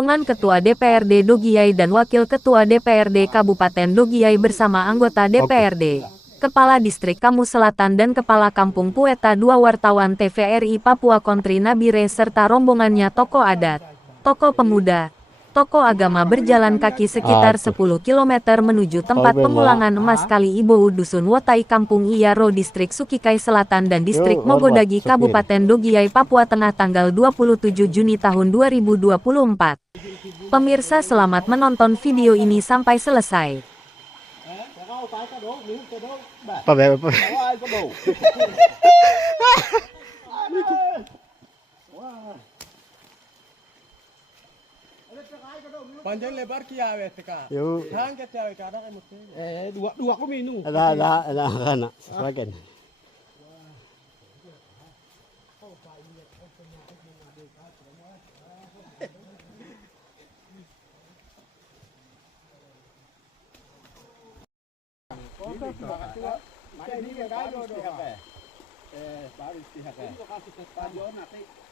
Rombongan Ketua DPRD Dogiay dan Wakil Ketua DPRD Kabupaten Dogiay bersama anggota DPRD, Kepala Distrik Kamu Selatan dan Kepala Kampung Pueta 2 wartawan TVRI Papua Kontri Nabire serta rombongannya tokoh adat, tokoh pemuda, tokoh agama berjalan kaki sekitar 10 km menuju tempat pemulangan emas Kali Ibou Dusun Wotai Kampung Iyaro Distrik Sukikai Selatan dan Distrik Mogodagi Kabupaten Dogiay Papua Tengah tanggal 27 Juni tahun 2024. Pemirsa selamat menonton video ini sampai selesai. Panjang lebar kia awet ka. Yo. Hang ke awet ka ada kan mesti. Dua ko minum. Ada anak sebagian.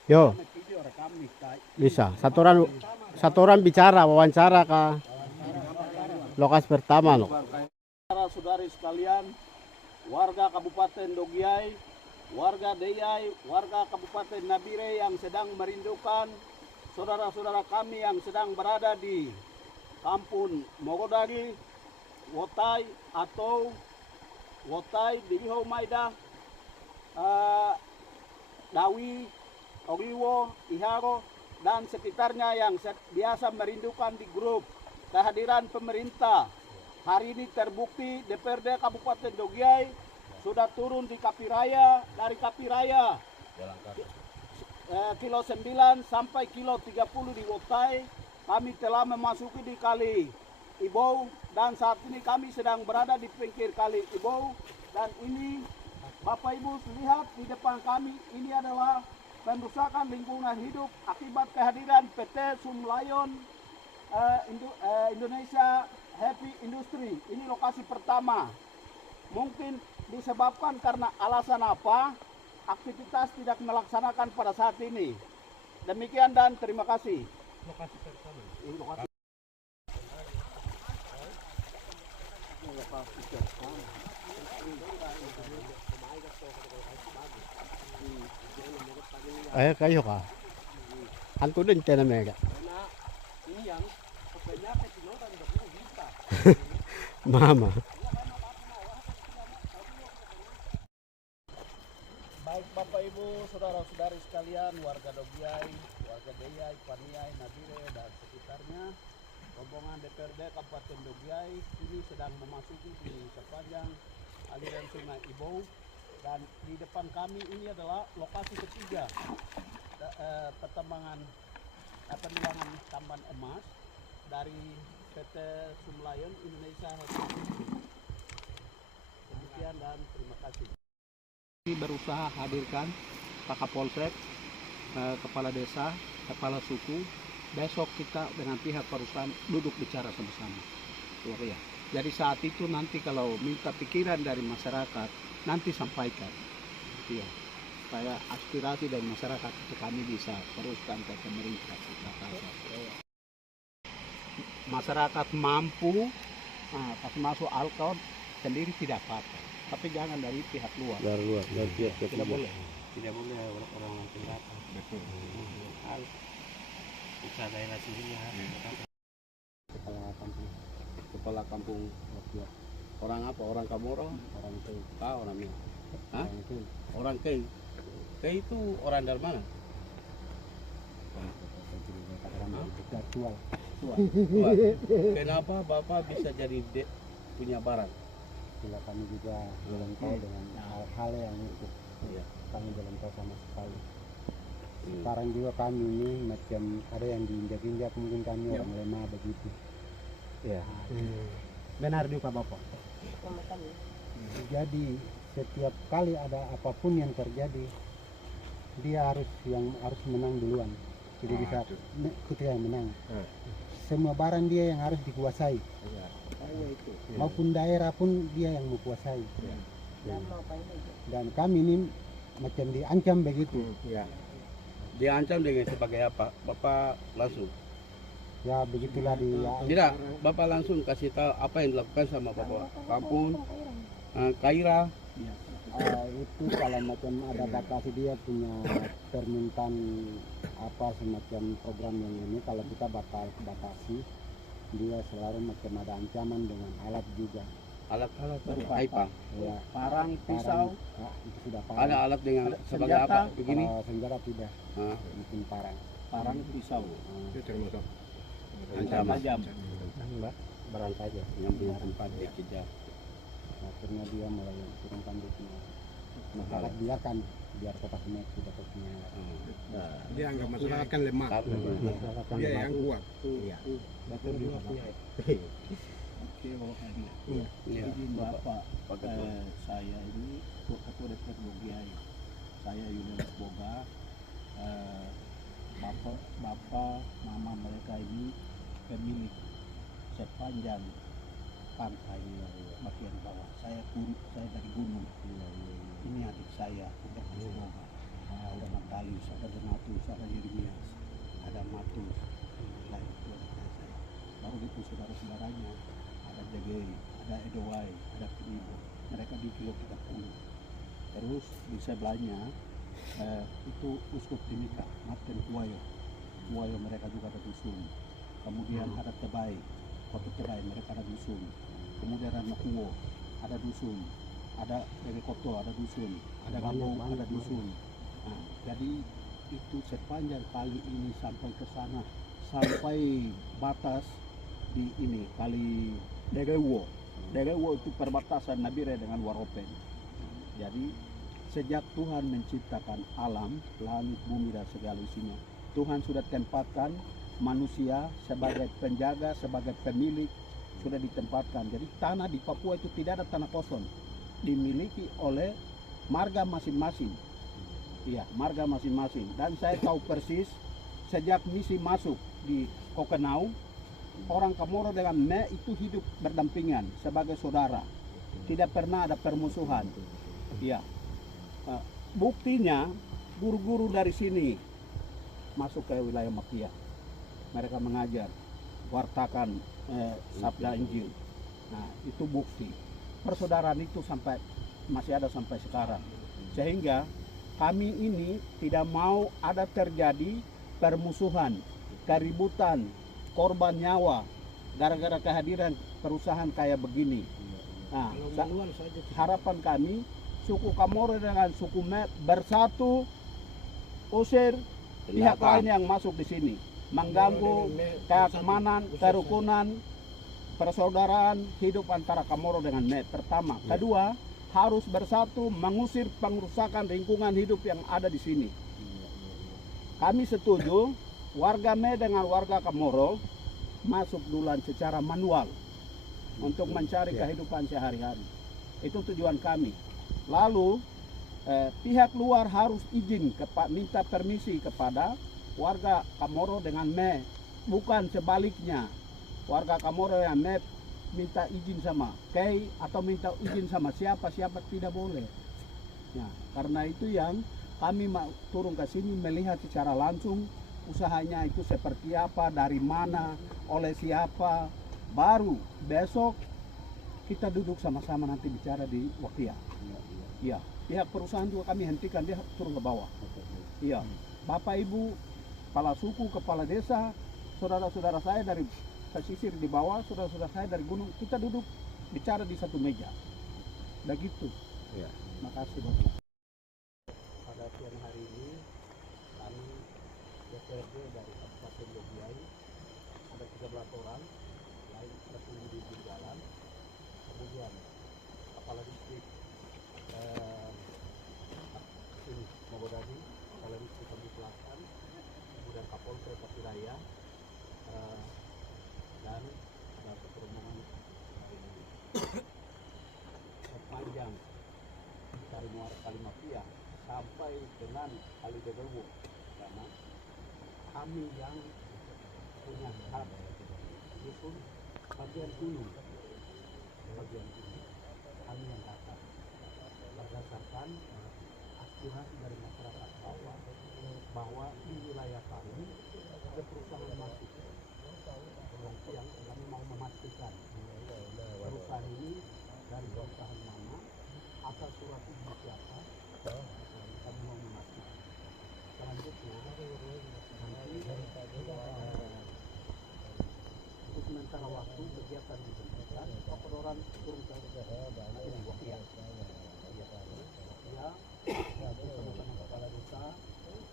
Yo, bisa. Satu orang bicara, wawancara ke lokasi pertama loh. Saudara-saudari sekalian, warga Kabupaten Dogiay, warga Deyai, warga Kabupaten Nabire yang sedang merindukan saudara-saudara kami yang sedang berada di Kampung Mogodagi, Wotai atau Wotai, Diriho Maida, Dawi, Ogiwo, Iharo, dan sekitarnya yang biasa merindukan di grup kehadiran pemerintah. Hari ini terbukti DPRD Kabupaten Dogiay sudah turun di Kapiraya, dari Kapiraya kilo 9 sampai kilo 30 di Wotai. Kami telah memasuki di Kali Ibou dan saat ini kami sedang berada di pinggir Kali Ibou, dan ini Bapak Ibu lihat di depan kami ini adalah perusakan lingkungan hidup akibat kehadiran PT Sumlayon Indonesia Heavy Industry. Ini lokasi pertama. Mungkin disebabkan karena alasan apa aktivitas tidak melaksanakan pada saat ini. Demikian dan terima kasih. Lokasi pertama. Ayo kayo ka. Hantu din tayo na mega. Mama. Baik Bapak Ibu, saudara-saudari sekalian, warga Dogiay, warga Deyai, Paniai, Nabire dan sekitarnya, rombongan DPRD Kabupaten Dogiay ini sedang memasuki di sepanjang aliran Sungai Ibou, dan di depan kami ini adalah lokasi ketiga penambangan tambang emas dari PT Sumlayon Indonesia. Demikian dan terima kasih. Berusaha hadirkan Pak Kapolsek, Kepala Desa, Kepala Suku. Besok kita dengan pihak perusahaan duduk bicara sama-sama. Ya. Jadi saat itu nanti kalau minta pikiran dari masyarakat, nanti sampaikan. Ya. Supaya aspirasi dari masyarakat itu kami bisa teruskan ke pemerintah. Masyarakat mampu, pas masuk alkohol sendiri tidak apa-apa. Tapi jangan dari pihak luar. Dari luar, dari pihak ketiga. Tidak boleh orang pendatang. Betul. Harus bisa daerah sendiri. Kepala kampung orang apa? Orang Kamoro, orang Teuka, orang Mil. Hah? Orang Kei. Kei itu orang dari mana? Tua. Kenapa Bapak bisa jadi punya barang? Bila kami juga belum tahu dengan hal-hal yang itu, kami belum tahu sama sekali. Sekarang juga kami ini macam ada yang diinjak-injak, mungkin kami orang lemah begitu. Ya. Benar juga Bapak. Jadi setiap kali ada apapun yang terjadi, dia harus menang duluan. Jadi bisa ketika menang. Semua barang dia yang harus dikuasai. Maupun daerah pun dia yang menguasai. Dan kami ini macam diancam begitu. Diancam dengan sebagai apa? Bapak langsung Ya begitulah dia. Tidak, Bapak langsung kasih tahu apa yang dilakukan sama Bapak kampung Kaira. Itu kalau macam ada batasi dia punya permintaan apa semacam program yang ini, kalau kita batasi dia selalu macam ada ancaman dengan alat juga. Alat-alat apa? Ya, Parang, pisau. Itu sudah parang. Ada alat dengan sebagai Senjata? apa? Begini. Senjata tidak, Ah, bikin parang. parang, pisau. Itu termasuk Ancaman. tajam. Mbak, barang saja. Yang belum sempat dikejar. Akhirnya dia mulai turunkan duitnya. Masalah dia kan biar kota Semek tidak punya alat. Dia anggap masyarakat kan lemah. Dia yang kuat. Iya. Betul juga. Oke, Bapak Hadi. Iya. Izin Bapak, saya ini Ketua DPR Logiai. Saya Yulianus Boga. Bapak, mama mereka ini pemilik sepanjang pantai bagian bawah. Saya dari gunung. Ini adik saya, Yulianus Boga. Ada Natalius, ada Donatus, ada Yeremias, ada Matus. Nah, itu adik saya. Baru itu saudara-saudaranya, ada Jegei, ada Edowai, ada Pinibo. Mereka di kilo 30. Terus di sebelahnya itu Uskup Timika, Martin Kuwayo. Kuwayo mereka juga ada dusun. Kemudian ada Tebai, Kota Tebai mereka ada dusun. Kemudian ada Nakuwo, ada dusun. Ada Dede Koto, ada dusun. Ada Gambung, ada dusun. Nah, jadi itu sepanjang kali ini sampai ke sana, sampai batas di ini kali Degewo. Degewo itu perbatasan Nabire dengan Waropen. Jadi sejak Tuhan menciptakan alam, langit, bumi dan segala isinya, Tuhan sudah tempatkan manusia sebagai penjaga, sebagai pemilik, sudah ditempatkan. Jadi tanah di Papua itu tidak ada tanah kosong, dimiliki oleh marga masing-masing. Iya, marga masing-masing. Dan saya tahu persis sejak misi masuk di Kokenau, orang Kamoro dengan Me itu hidup berdampingan sebagai saudara. Tidak pernah ada permusuhan. Iya. Buktinya guru-guru dari sini masuk ke wilayah Makia. Mereka mengajar, wartakan sabda Injil. Nah, itu bukti. Persaudaraan itu masih ada sampai sekarang. Sehingga kami ini tidak mau ada terjadi permusuhan, keributan, korban nyawa gara-gara kehadiran perusahaan kayak begini. Nah, harapan kami suku Kamoro dengan suku Me bersatu, usir pihak lain yang masuk di sini, mengganggu keamanan, kerukunan, persaudaraan hidup antara Kamoro dengan Me. Pertama, kedua harus bersatu mengusir pengerusakan lingkungan hidup yang ada di sini. Kami setuju warga Me dengan warga Kamoro masuk duluan secara manual untuk mencari kehidupan sehari-hari. Itu tujuan kami. Lalu pihak luar harus izin, minta permisi kepada warga Kamoro dengan Me, bukan sebaliknya. Warga Kamoro yang Me minta izin sama Kei atau minta izin sama siapa tidak boleh. Nah, karena itu yang kami turun ke sini melihat secara langsung usahanya itu seperti apa, dari mana, oleh siapa. Baru besok kita duduk sama-sama nanti bicara di Wakia. Iya, pihak perusahaan juga kami hentikan, dia turun ke bawah. Iya, Bapak Ibu, kepala suku, kepala desa, saudara-saudara saya dari pesisir di bawah, saudara-saudara saya dari gunung, kita duduk bicara di satu meja. Begitu. Ya. Makasih Bapak. Pada siang hari ini kami DPRD dari Kabupaten Logiai ada 13 orang, lain terpilih di jalan. Kemudian kepala distrik ini Mogodadi, kepala distrik Kambi Selatan, kemudian Kapolsek Kapiraya, dan perhubungan sepanjang dari Muara Kalimapia sampai dengan Kali Degewo, karena kami yang punya hak dusun bagian gunung, kami yang datang berdasarkan aspirasi dari masyarakat bawah bahwa di wilayah kami ada perusahaan masuk memastikan perusahaan ini dari perusahaan mana, asal surat izin siapa, kami mau memastikan. Selanjutnya nanti untuk sementara waktu kegiatan dihentikan, orang turun ke ya, bersama-sama kepala desa,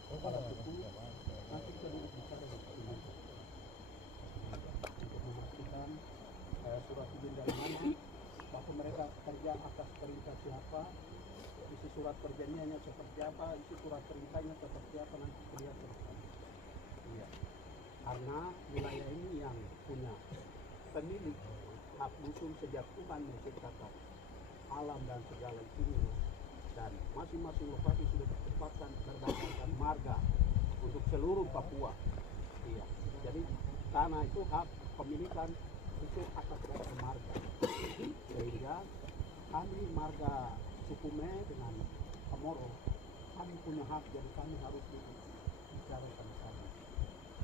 kepala suku, nanti kita duduk bicara dengan untuk memastikan surat izin dari mana, waktu mereka kerja atas perintah siapa, isi surat perjanjiannya seperti apa, isi surat perintahnya seperti apa, nanti terlihat bersama. Iya. Karena wilayah ini yang punya pemilik hak musim sejak Tuhan menciptakan alam dan segala isinya, dan masing-masing lokasi sudah ditempatkan berdasarkan marga untuk seluruh Papua. Iya. Jadi tanah itu hak pemilikan itu atas dasar marga, sehingga kami marga Sukume dengan Komoro kami punya hak, jadi kami harus bicara sama-sama.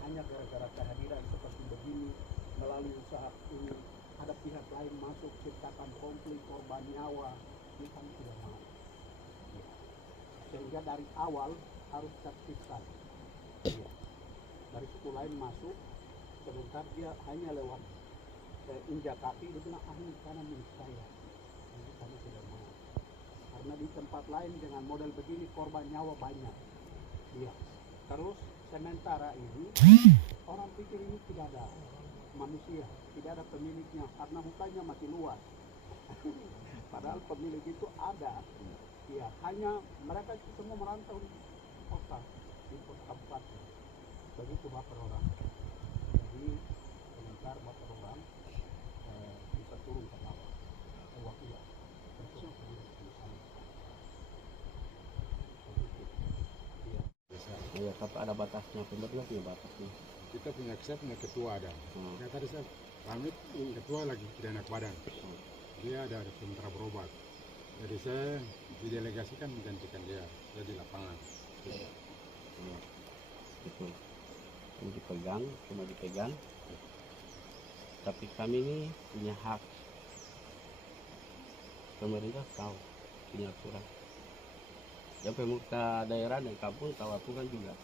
Hanya gara-gara kehadiran seperti begini melalui usaha ini ada pihak lain masuk ciptakan konflik, korban nyawa, ini kami tidak mau. Ya. Sehingga dari awal harus terpisah. Ya. Dari suku lain masuk, sebentar dia hanya lewat injak kaki, dia bilang ini karena milik saya. Ini kami tidak mau. Karena di tempat lain dengan model begini korban nyawa banyak. Ya. Terus sementara ini orang pikir ini tidak ada manusia, tidak ada pemiliknya karena hutannya masih luas. Padahal pemilik itu ada. Ya, hanya mereka itu semua merantau di kota, di kota kabupaten. Begitu baper orang. Jadi sebentar baper orang bisa turun ke bawah. Waktu ya. Ya, tapi ada batasnya, pemerintah punya batasnya. Kita punya ketua ada. Ya, tadi saya pamit, ketua lagi tidak enak badan. Dia ada sementara berobat. Jadi saya didelegasikan menggantikan dia. Saya di lapangan. Ya. Betul. Ini dipegang, cuma dipegang. Tapi kami ini punya hak. Pemerintah tahu, punya aturan. Ya, pemerintah daerah dan kampung tahu aturan juga.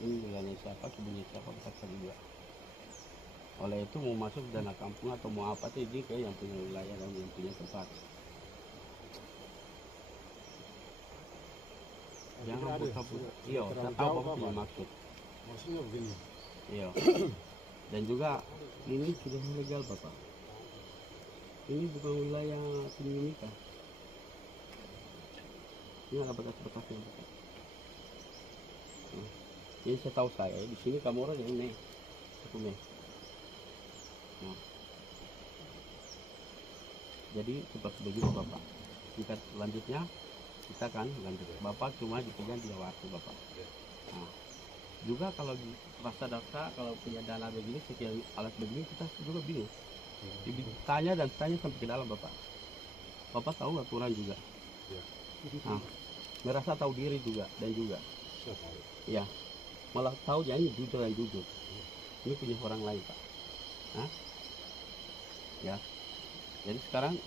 Ini wilayah siapa, kebunnya siapa, kata juga. Oleh itu mau masuk dana kampung atau mau apa itu ke yang punya wilayah dan yang punya tempat. Jangan buka-buka. Iya, saya tahu apa punya maksud. Maksudnya begini. Iya. Dan juga ini sudah legal Bapak. Ini bukan wilayah penyelidikan. Ini ada batas-batasnya Bapak. Jadi saya tahu saya di sini kamu orang yang ini, nah. Jadi seperti begitu Bapak. Tingkat selanjutnya kita kan lanjut. Bapak cuma dipegang 3 waktu Bapak. Nah, juga kalau di rasa kalau punya dana begini, sekian alat begini kita juga bingung. Ditanya dan tanya sampai ke dalam Bapak. Bapak tahu aturan juga. Nah, merasa tahu diri juga dan juga. Ya. Malah tahu ya ini jujur dan jujur. Ini punya orang lain Pak. Hah? Ya. Jadi sekarang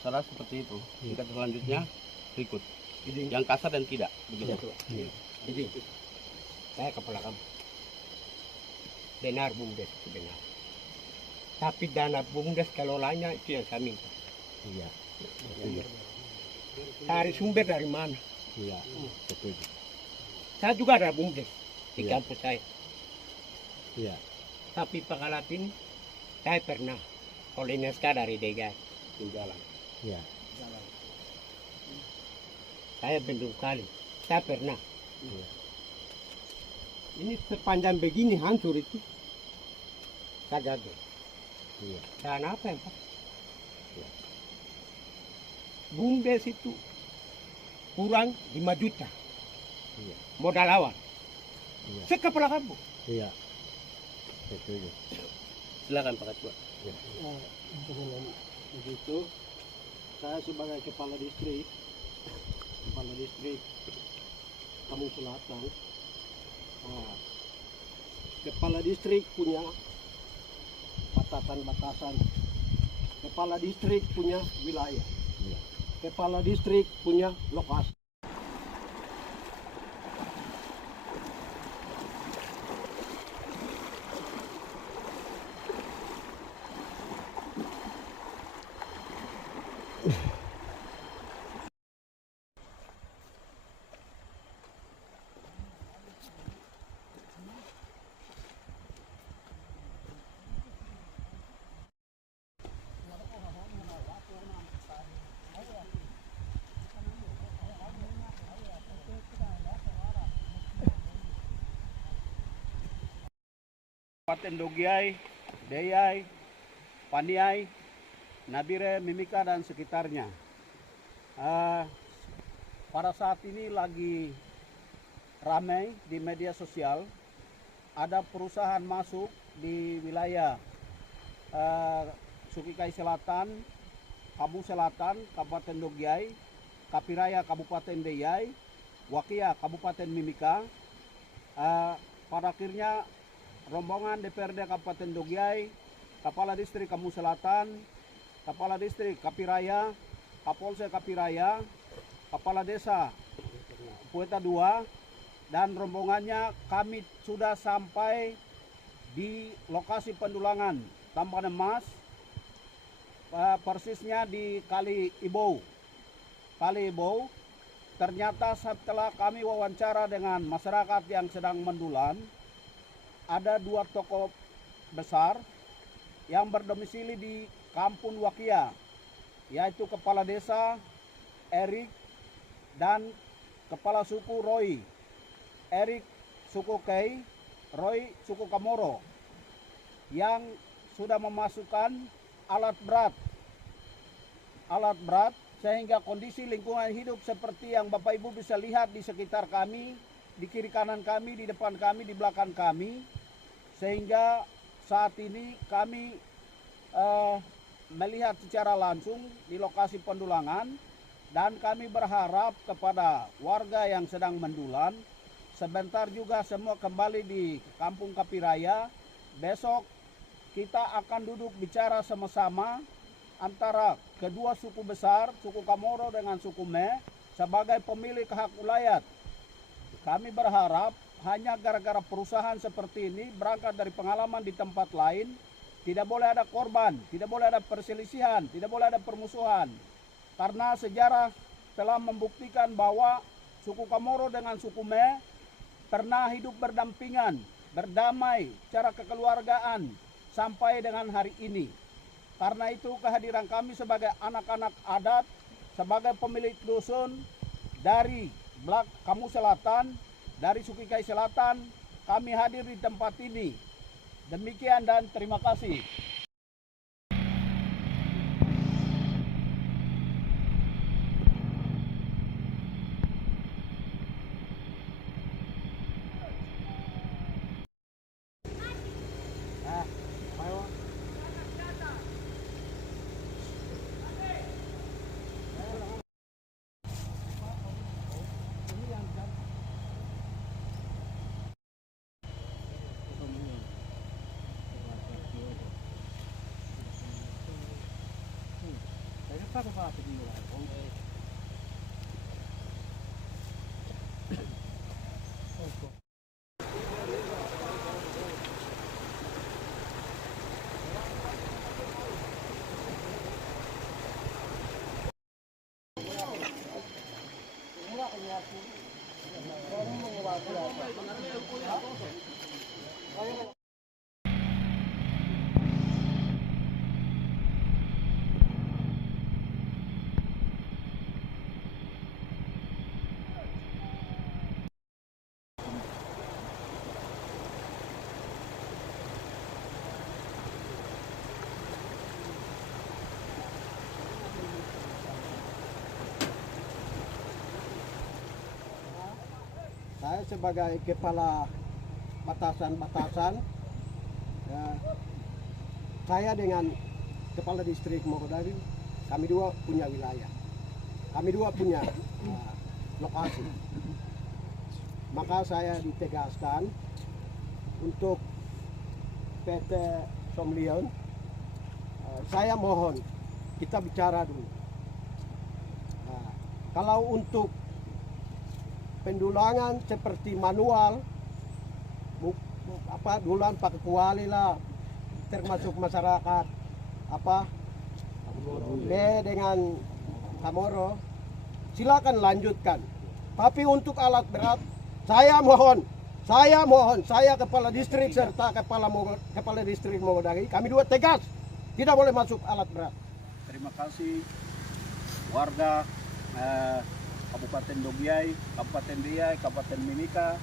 cara seperti itu. Tingkat selanjutnya berikut. Yang kasar dan tidak. Begitu. Jadi saya kepala kamu. Benar BUMDes itu benar. Tapi dana BUMDes kelolanya itu yang saya minta. Iya. Cari sumber dari mana? Iya. Betul. Saya juga ada BUMDes di Iya. kampus saya. Iya. Tapi Pangalatin saya pernah oleh naskah dari Dega jalan. Iya. Saya belum kali. Saya pernah. Iya. Ini sepanjang begini hancur itu. Saya gagal. Iya. Dan apa yang Pak? BUMDes itu kurang 5 juta. Iya. Modal awal. Iya. Saya kepala kamu. Iya. Betul. Silakan Pak Ketua. Dengan begitu, saya sebagai kepala distrik Kampung Selatan, kepala distrik punya batasan-batasan. Kepala distrik punya wilayah. Kepala distrik punya lokasi. Kabupaten Dogiay, Deyai, Paniai, Nabire, Mimika dan sekitarnya. Pada saat ini lagi ramai di media sosial, ada perusahaan masuk di wilayah Sukikai Selatan, Kabu Selatan, Kabupaten Dogiay, Kapiraya, Kabupaten Deyai, Wakia, Kabupaten Mimika. Pada akhirnya rombongan DPRD Kabupaten Dogiay, Kepala Distrik Kamu Selatan, Kepala Distrik Kapiraya, Kapolsek Kapiraya, Kepala Desa Pueta II, dan rombongannya kami sudah sampai di lokasi pendulangan Tamban Emas, persisnya di Kali Ibou. Kali Ibou, ternyata setelah kami wawancara dengan masyarakat yang sedang mendulan, ada 2 tokoh besar yang berdomisili di Kampung Wakia, yaitu Kepala Desa Erik dan Kepala Suku Roy. Erik suku Kei, Roy suku Kamoro, yang sudah memasukkan alat berat sehingga kondisi lingkungan hidup seperti yang Bapak Ibu bisa lihat di sekitar kami, di kiri kanan kami, di depan kami, di belakang kami. Sehingga saat ini kami melihat secara langsung di lokasi pendulangan, dan kami berharap kepada warga yang sedang mendulan, sebentar juga semua kembali di Kampung Kapiraya. Besok kita akan duduk bicara sama-sama antara kedua suku besar, suku Kamoro dengan suku Me, sebagai pemilik hak ulayat. Kami berharap hanya gara-gara perusahaan seperti ini, berangkat dari pengalaman di tempat lain, tidak boleh ada korban, tidak boleh ada perselisihan, tidak boleh ada permusuhan. Karena sejarah telah membuktikan bahwa suku Kamoro dengan suku Me pernah hidup berdampingan, berdamai, secara kekeluargaan sampai dengan hari ini. Karena itu kehadiran kami sebagai anak-anak adat, sebagai pemilik dusun dari Blak Kamu Selatan, dari Sukikai Selatan, kami hadir di tempat ini. Demikian dan terima kasih. Saya sebagai kepala batasan-batasan, saya dengan kepala distrik Mokodari, kami dua punya wilayah, kami dua punya lokasi. Maka saya ditegaskan untuk PT Somlion saya mohon kita bicara dulu. Nah, kalau untuk pendulangan seperti manual, duluan pakai kuali lah, termasuk masyarakat B dengan Kamoro, silakan lanjutkan. Tapi untuk alat berat, saya mohon, saya kepala distrik serta kepala distrik Mogodagi, kami dua tegas, tidak boleh masuk alat berat. Terima kasih warga Kabupaten Dogiay, Kabupaten Riau, Kabupaten Mimika,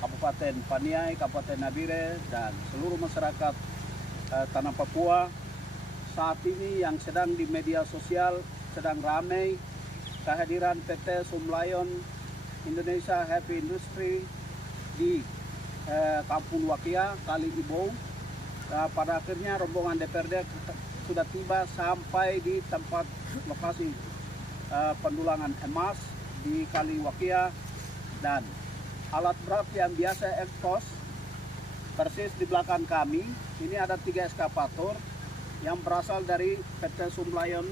Kabupaten Paniai, Kabupaten Nabire, dan seluruh masyarakat Tanah Papua. Saat ini yang sedang di media sosial sedang ramai kehadiran PT Sumlayon Indonesia Heavy Industry di Kampung Wakia, Kali Ibo. Pada akhirnya rombongan DPRD sudah tiba sampai di tempat lokasi pendulangan emas di Kali Wakia, dan alat berat yang biasa ekspos persis di belakang kami ini ada 3 eskavator yang berasal dari PT Sumlayon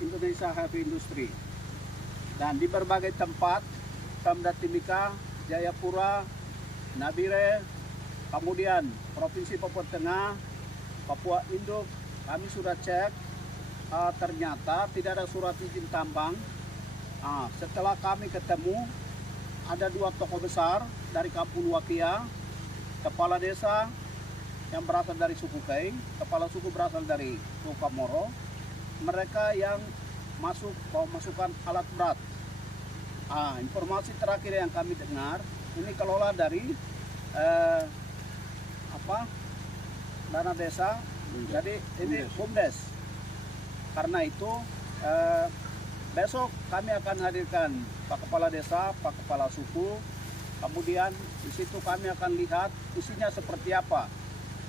Indonesia Heavy Industry, dan di berbagai tempat Pemda Timika, Jayapura, Nabire, kemudian Provinsi Papua Tengah, Papua Induk, kami sudah cek, ternyata tidak ada surat izin tambang. Setelah kami ketemu, ada 2 tokoh besar dari Kampung Wakia, kepala desa yang berasal dari suku Keing, kepala suku berasal dari suku Kamoro, mereka yang masukkan alat berat. Informasi terakhir yang kami dengar, ini kelola dari dana desa, jadi ini BUMDes. Karena itu besok kami akan hadirkan Pak Kepala Desa, Pak Kepala Suku, kemudian di situ kami akan lihat isinya seperti apa,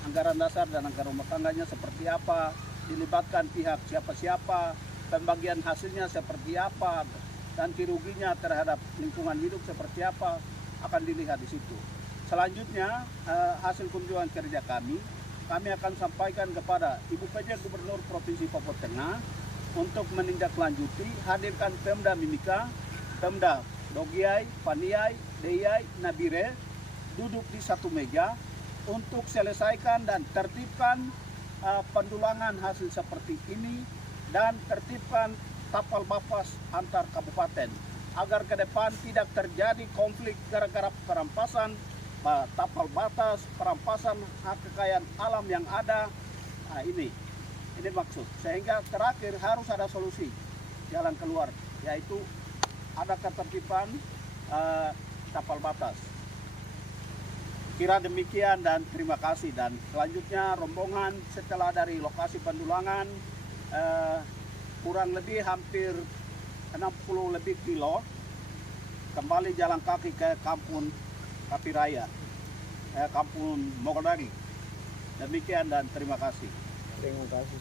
anggaran dasar dan anggaran rumah tangganya seperti apa, dilibatkan pihak siapa-siapa, pembagian hasilnya seperti apa, dan kerugiannya terhadap lingkungan hidup seperti apa, akan dilihat di situ. Selanjutnya hasil kunjungan kerja kami akan sampaikan kepada Ibu PJ Gubernur Provinsi Papua Tengah untuk menindaklanjuti, hadirkan Pemda Mimika, Pemda Dogiay, Paniai, Deyai, Nabire, duduk di satu meja untuk selesaikan dan tertibkan pendulangan hasil seperti ini, dan tertibkan tapal bapas antar kabupaten, agar ke depan tidak terjadi konflik gara-gara perampasan tapal batas, perampasan hak kekayaan alam yang ada. Ini maksud, sehingga terakhir harus ada solusi jalan keluar, yaitu ada ketertiban tapal batas. Kira demikian dan terima kasih. Dan selanjutnya rombongan setelah dari lokasi pendulangan kurang lebih hampir 60 lebih kilo kembali jalan kaki ke Kampung Kapiraya, Kampung Mogodagi. Demikian dan terima kasih. Terima kasih.